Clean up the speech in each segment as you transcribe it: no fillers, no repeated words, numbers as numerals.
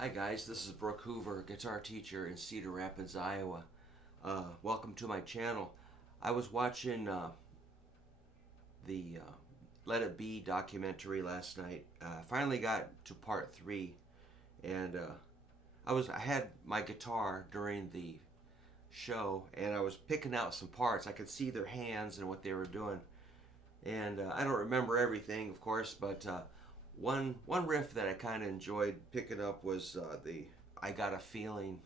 Hi guys, this is Brook Hoover, guitar teacher in Cedar Rapids, Iowa. Welcome to my channel. I was watching the Let It Be documentary last night. Finally got to part 3, and I had my guitar during the show, and I was picking out some parts. I could see their hands and what they were doing, and I don't remember everything, of course, but one riff that I kind of enjoyed picking up was the "I Got a Feeling,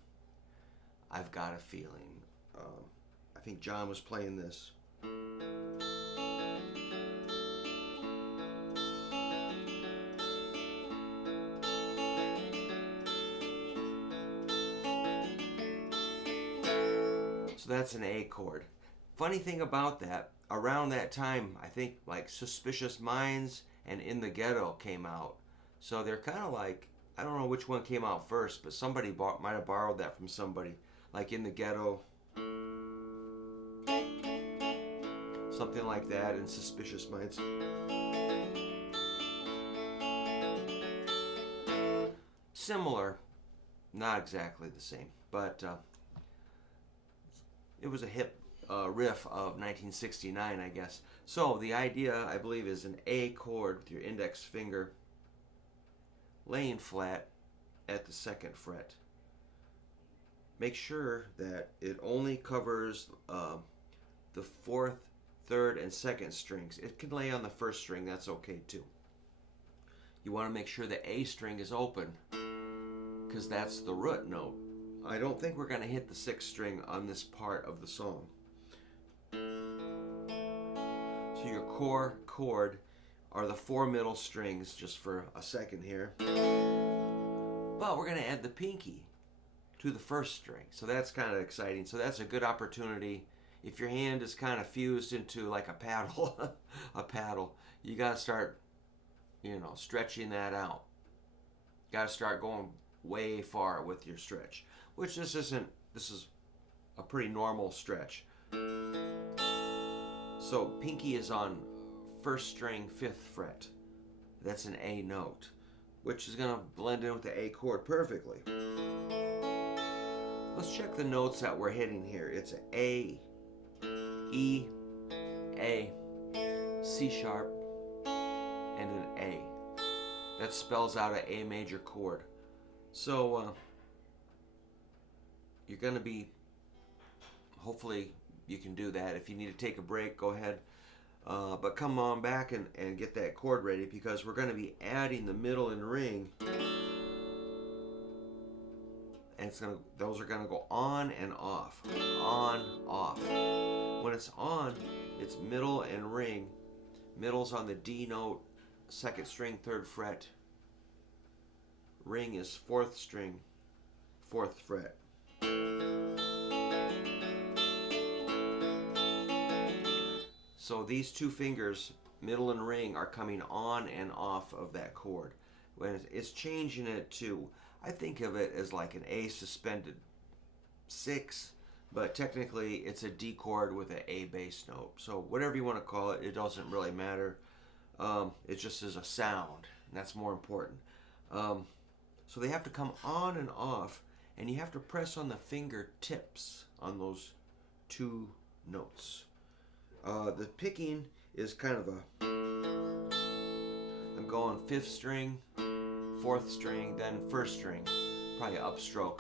I've Got a Feeling." I think John was playing this. So that's an A chord. Funny thing about that, around that time, I think like Suspicious Minds and In the Ghetto came out. So they're kind of like, I don't know which one came out first, but somebody might have borrowed that from somebody. Like In the Ghetto, something like that, and Suspicious Minds. Similar, not exactly the same, but it was a hip riff of 1969, I guess. So the idea, I believe, is an A chord with your index finger laying flat at the 2nd fret. Make sure that it only covers the 4th, 3rd, and 2nd strings. It can lay on the 1st string, that's okay too. You want to make sure the A string is open, because that's the root note. I don't think we're going to hit the 6th string on this part of the song. So your core chord are the 4 middle strings, just for a second here. But we're going to add the pinky to the 1st string. So that's kind of exciting. So that's a good opportunity. If your hand is kind of fused into like a paddle, you got to start, stretching that out. Got to start going way far with your stretch, which this is a pretty normal stretch. So pinky is on 1st string, 5th fret. That's an A note, which is going to blend in with the A chord perfectly. Let's check the notes that we're hitting here. It's an A, E, A, C sharp, and an A. That spells out an A major chord. So you're going to be, hopefully you can do that. If you need to take a break, go ahead. But come on back and get that chord ready, because we're going to be adding the middle and ring. And those are going to go on and off. On, off. When it's on, it's middle and ring. Middle's on the D note, 2nd string, 3rd fret. Ring is 4th string, 4th fret. So these 2 fingers, middle and ring, are coming on and off of that chord. When it's changing it to, I think of it as like an A suspended 6, but technically it's a D chord with an A bass note. So whatever you want to call it, it doesn't really matter. It just is a sound, and that's more important. So they have to come on and off, and you have to press on the fingertips on those 2 notes. The picking is kind of I'm going 5th string, 4th string, then 1st string, probably upstroke.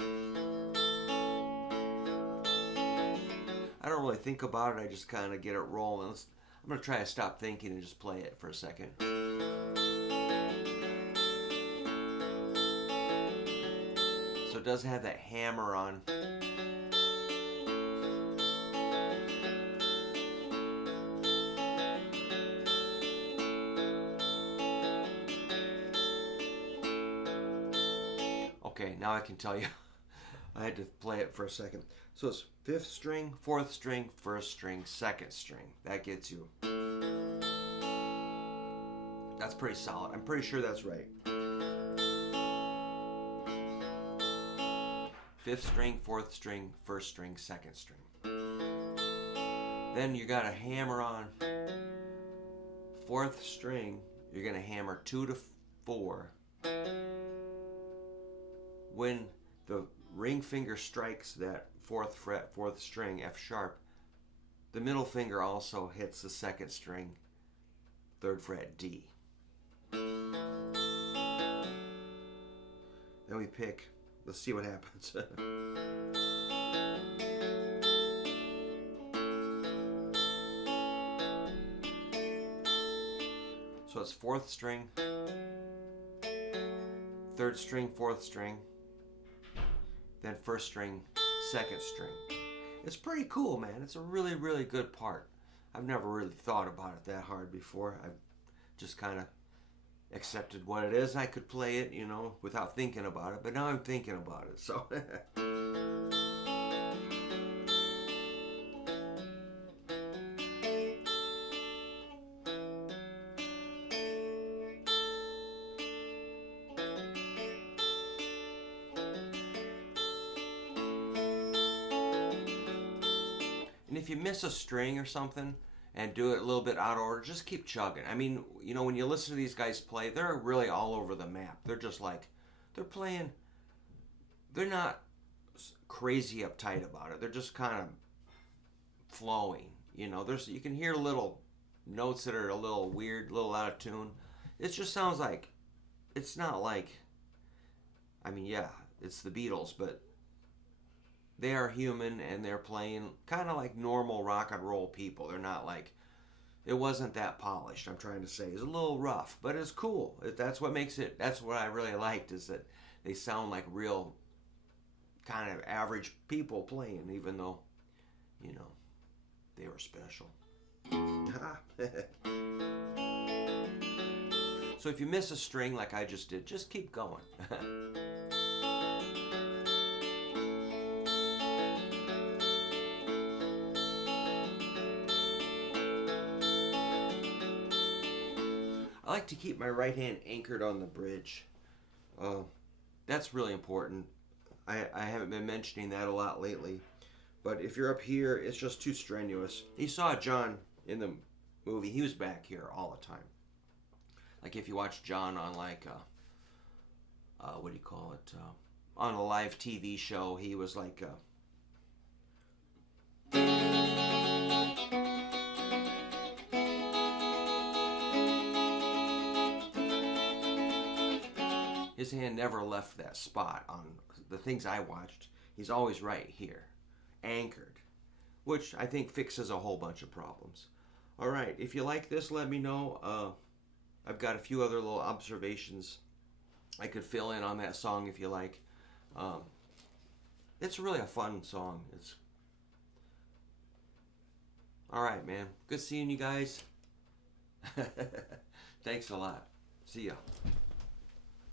I don't really think about it, I just kind of get it rolling. I'm going to try to stop thinking and just play it for a second. So it does have that hammer on. Okay, now I can tell you. I had to play it for a second. So it's 5th string, 4th string, 1st string, 2nd string. That gets you. That's pretty solid. I'm pretty sure that's right. 5th string, 4th string, 1st string, 2nd string. Then you got a hammer on 4th string. You're going to hammer 2 to 4. when the ring finger strikes that fourth fret, fourth string, F sharp, the middle finger also hits the second string, third fret, D. Then we pick, let's see what happens. So it's fourth string, third string, fourth string, then first string, second string. It's pretty cool, man. It's a really, really good part. I've never really thought about it that hard before. I've just kind of accepted what it is. I could play it, you know, without thinking about it, but now I'm thinking about it, so. And if you miss a string or something and do it a little bit out of order, just keep chugging. I mean, you know, when you listen to these guys play, they're really all over the map. They're just like, they're playing, they're not crazy uptight about it. They're just kind of flowing. You know, you can hear little notes that are a little weird, a little out of tune. It just sounds like, it's not like, I mean, yeah, it's the Beatles, but they are human and they're playing kind of like normal rock and roll people. They're not like, it wasn't that polished, I'm trying to say. It's a little rough, but it's cool. That's what makes it, that's what I really liked, is that they sound like real kind of average people playing, even though, you know, they were special. So if you miss a string like I just did, just keep going. I like to keep my right hand anchored on the bridge. That's really important. I haven't been mentioning that a lot lately. But if you're up here, it's just too strenuous. You saw John in the movie. He was back here all the time. Like if you watch John on like, what do you call it? On a live TV show, he was like... his hand never left that spot on the things I watched. He's always right here, anchored, which I think fixes a whole bunch of problems. All right, if you like this, let me know. I've got a few other little observations I could fill in on that song if you like. It's really a fun song. It's all right, man. Good seeing you guys. Thanks a lot. See ya.